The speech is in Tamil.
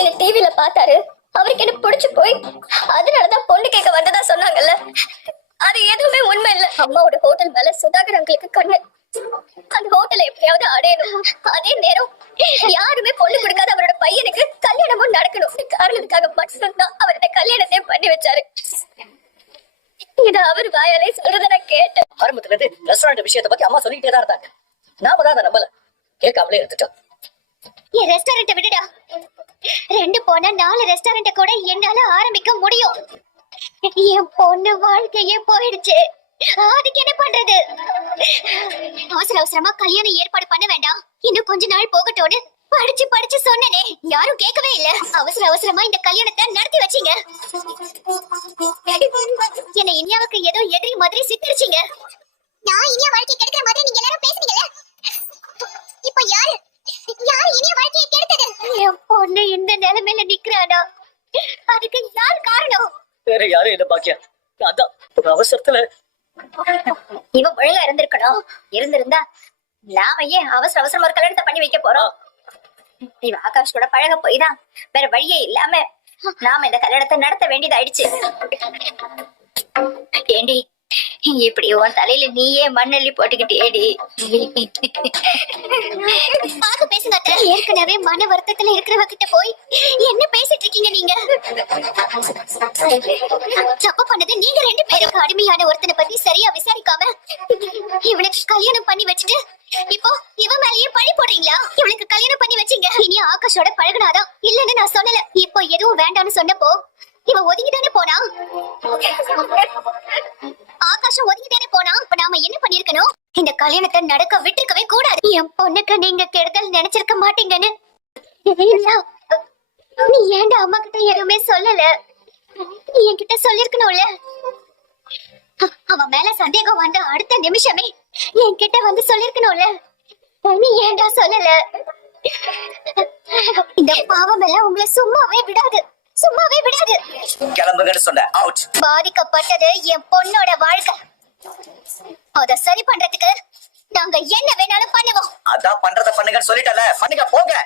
என்ன டிவில பார்த்தாரு. அவருக்கு என்ன பிடிச்சு போய் அதனாலதான் பொண்ணு கேட்க வந்ததா சொன்னாங்கல்ல. அது எதுவுமே உண்மை இல்ல. அம்மாவோட ஹோட்டல் மேல சுதாகர் அங்களுக்கு கண்ணு. அந்த ஹோட்டலை எப்படியாவது அடையணும். அதே நேரம் யாருமே பொண்ணு கொடுக்காத அவரோட பையனுக்கு கல்யாணமும் நடக்கணும். காரணத்துக்காக மட்டும்தான் அவர் இந்த கல்யாணத்தை பண்ணி வச்சாரு. இத அவர் வாயாலே சொல்றத நான் கேட்டேன். ஆரம்பத்துல இருந்து ரெஸ்டாரண்ட் விஷயத்தை பத்தி அம்மா சொல்லிக்கிட்டே தான் இருந்தாங்க. நாம தான் அதை நம்பல. கேட்காமலே இருந்துட்டோம். என் ரெஸ்டாரண்ட்டை விடுடா. ரெண்டு போனா நாலு ரெஸ்டாரண்ட கூட என்னால ஆரம்பிக்க முடியும். என் பொண்ணு வாழ்க்கையே போயிடுச்சு. அதுக்கு என்ன பண்றது? அவசர அவசரமா கல்யாணம் ஏற்பாடு பண்ண வேண்டாம். இன்னும் கொஞ்ச நாள் போகட்டும்னு படிச்சு படிச்சு சொன்னனே. யாரும் கேட்கவே இல்ல. அவசர அவசரமா இந்த கல்யாணத்தை நடத்தி வச்சீங்க. என்ன இனியாவுக்கு ஏதோ எதிரி மாதிரி சித்தரிச்சீங்க. நான் இனியா வாழ்க்கை கெடுக்கிற மாதிரி நீங்க எல்லாரும் பேச இந்த நிலைமையில நிக்கிறானா? அதுக்கு யார் காரணம்? வேற யாரும் இல்ல பாக்கியா? அதான் ஒரு அவசரத்துல. இவன் ஒழுங்கா இருந்திருக்கணும். இருந்திருந்தா நாம ஏன் அவசர அவசரமா ஒரு கல்யாணத்தை பண்ணி வைக்க போறோம்? இவன் ஆகாஷ் கூட பழக போய் தான் வேற வழியே இல்லாம நாம இந்த கல்யாணத்தை நடத்த வேண்டியதாயிடுச்சு. ஏண்டி இப்படி உன் தலையில நீயே மண்ணள்ளி போட்டுக்கிட்டேடி பாத்து பேசுங்க அத்தை. ஏற்கனவே மன வருத்தத்துல இருக்கிறவ கிட்ட போய் என்ன பேசிட்டு இருக்கீங்க நீங்க? தப்பு பண்ணது நீங்க ரெண்டு பேருக்கு அடிமையான ஒருத்தனை பத்தி சரியா விசாரிக்காம இவனுக்கு கல்யாணம் பண்ணி வச்சுட்டு இப்போ இவன் மேலயே பழி போடுறீங்களா? இவனுக்கு கல்யாணம் பண்ணி வச்சீங்க. இனி ஆகாஷோட பழகுனாதான். இல்லன்னு நான் சொல்லல. இப்போ எதுவும் வேண்டாம்னு சொன்னப்போ இவன் ஒதுங்கிதானே போனா? ஆகாஷம் ஒதுங்கிதானே போனா? இப்ப நாம என்ன பண்ணிருக்கணும்? இந்த கல்யாணத்தை நடக்க விட்டுருக்கவே கூடாது. என் பொண்ணுக்கு நீங்க கெடுதல் நினைச்சிருக்க மாட்டீங்கன்னு. நீ ஏன்டா அம்மா கிட்ட எதுவுமே சொல்லல? நீ என்கிட்ட சொல்லிருக்கணும்ல? அவன் மேல சந்தேகம் வந்த அடுத்த நிமிஷமே என்கிட்ட வந்து சொல்லிருக்கணும்ல? நீ ஏன்டா சொல்லல? இந்த பாவம் எல்லாம் உங்களை சும்மாவே விடாது. சும்மாவே விடாது. கிளம்புங்கன்னு சொன்ன. அவுட் பாதிக்கப்பட்டது என் பொண்ணோட வாழ்க்கை. அத சரி பண்றதுக்கு நாங்க என்ன வேணாலும் பண்ணுவோம். அதான் பண்றத பண்ணுங்கன்னு சொல்லிட்டல பண்ணுங்க போங்க.